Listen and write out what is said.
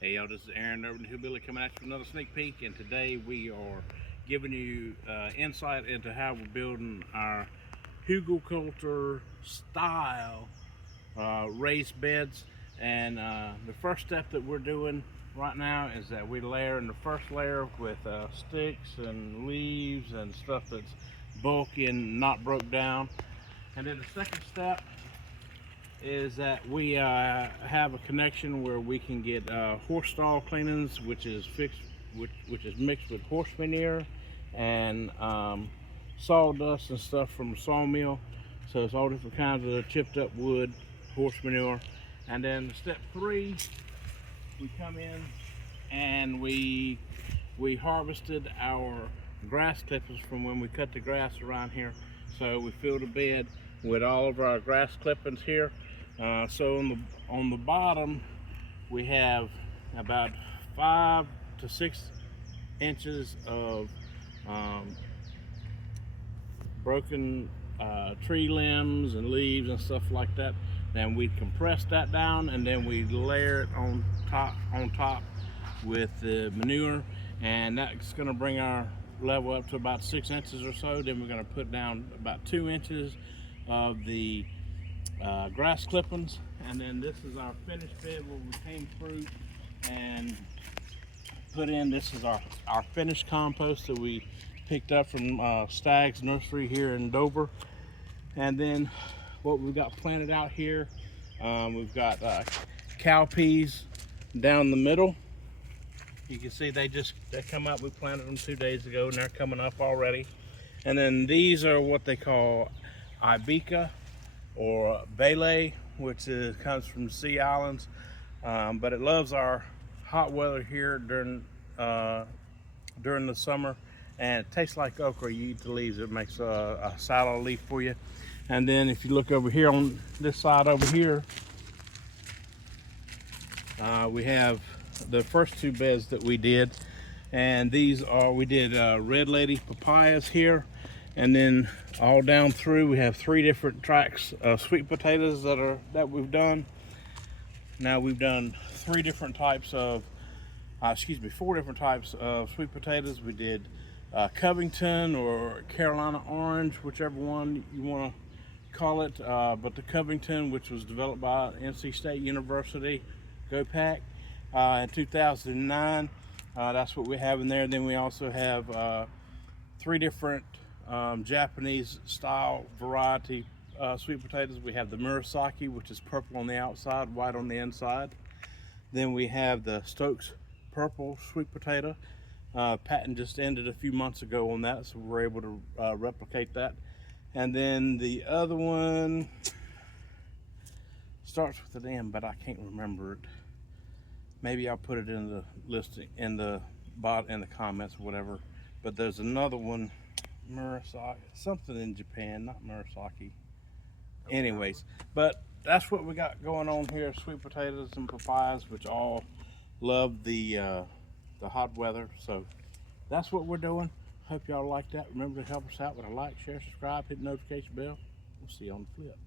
Hey y'all, this is Aaron, Urban Hillbilly, coming at you with another sneak peek, and today we are giving you insight into how we're building our Hugelkultur-Style raised beds. And the first step that we're doing right now is that we layer in the first layer with sticks and leaves and stuff that's bulky and not broke down. And then the second step is that we have a connection where we can get horse stall cleanings, which is mixed with horse manure and sawdust and stuff from the sawmill. So it's all different kinds of chipped up wood, horse manure. And then step 3, we come in and we harvested our grass clippings from when we cut the grass around here. So we filled the bed with all of our grass clippings here. So on the bottom we have about 5 to 6 inches of broken tree limbs and leaves and stuff like that. Then we compress that down, and then we layer it on top with the manure, and that's going to bring our level up to about 6 inches or so. Then we're going to put down about 2 inches of the grass clippings, and then this is our finished bed where we came through and put in. This is our finished compost that we picked up from Stag's nursery here in Dover. And then what we've got planted out here, we've got cowpeas down the middle. You can see they come up. We planted them 2 days ago and they're coming up already. And then these are what they call Ibica or Bailey, which comes from the Sea Islands, but it loves our hot weather here during the summer, and it tastes like okra. You eat the leaves, it makes a salad leaf for you. And then if you look over here on this side over here, we have the first 2 beds that we did, and we did red lady papayas here. And then all down through, we have 3 different tracks of sweet potatoes that we've done. Now we've done 4 different types of sweet potatoes. We did Covington or Carolina orange, whichever one you want to call it. But the Covington, which was developed by NC State University, Go Pack, in 2009. That's what we have in there. Then we also have 3 different Japanese style variety sweet potatoes. We have the Murasaki, which is purple on the outside, white on the inside. Then we have the Stokes purple sweet potato. Patent just ended a few months ago on that, so we're able to replicate that. And then the other one starts with an M, but I can't remember it. Maybe I'll put it in the listing in the comments or whatever. But there's another one, Murasaki, something in Japan, not Murasaki. Anyways, but that's what we got going on here: sweet potatoes and papayas, which all love the hot weather. So that's what we're doing. Hope y'all like that. Remember to help us out with a like, share, subscribe, hit the notification bell. We'll see you on the flip.